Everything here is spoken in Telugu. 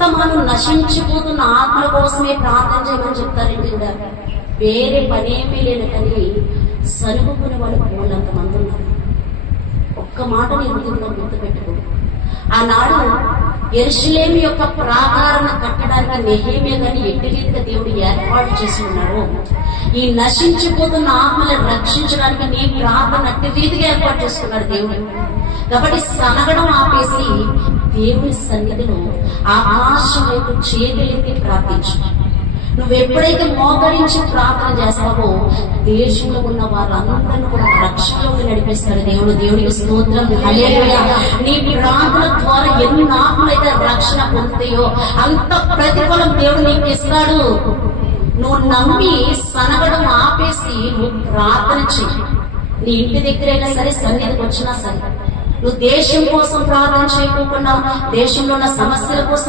అస్తమానం నశించిపోతున్న ఆత్మల కోసమే ప్రార్థన చేయమని చెప్తారండి కూడా. వేరే పనేమీ లేదు, కానీ సరుకుకునే వాళ్ళు వాళ్ళంత మంది ఉన్నారు. ఒక్క మాట నీ హృదయంలో గుర్తుపెట్టుకో. ఆనాడు యెరూషలేము యొక్క ప్రాకారణ కట్టడానికి నెహెమ్యా గారిని ఎట్టి రీతిగా దేవుడు ఏర్పాటు చేసి ఉన్నాడు. ఈ నశించిపోతున్న ఆత్మలను రక్షించడానికి నీ ప్రార్థన అట్టి రీతిగా ఏర్పాటు చేసుకున్నాడు దేవుడు. కాబట్టి సనగడం ఆపేసి దేవుని సన్నిధిలో ఆకాశం వైపు చేతులెత్తి ప్రార్థించు. నువ్వు ఎప్పుడైతే మోకరించి ప్రార్థన చేస్తావో దేశంలో ఉన్న వారందరినీ కూడా రక్షణలోకి నడిపిస్తాడు దేవుడు. దేవుడికి స్తోత్రం, హల్లెలూయా. నీ ప్రార్థన ద్వారా ఎన్ని ఆత్మలైతే రక్షణ పొందుతాయో అంత ప్రతిఫలం దేవుడు నీకు ఇస్తాడు. నువ్వు నమ్మి సనగడం ఆపేసి నువ్వు ప్రార్థన చెయ్యి. నీ ఇంటి దగ్గరైనా సరే, సన్నిధికి వచ్చినా సరే, నువ్వు దేశం కోసం ప్రార్థన చేయకుండా దేశంలో ఉన్న సమస్యల కోసం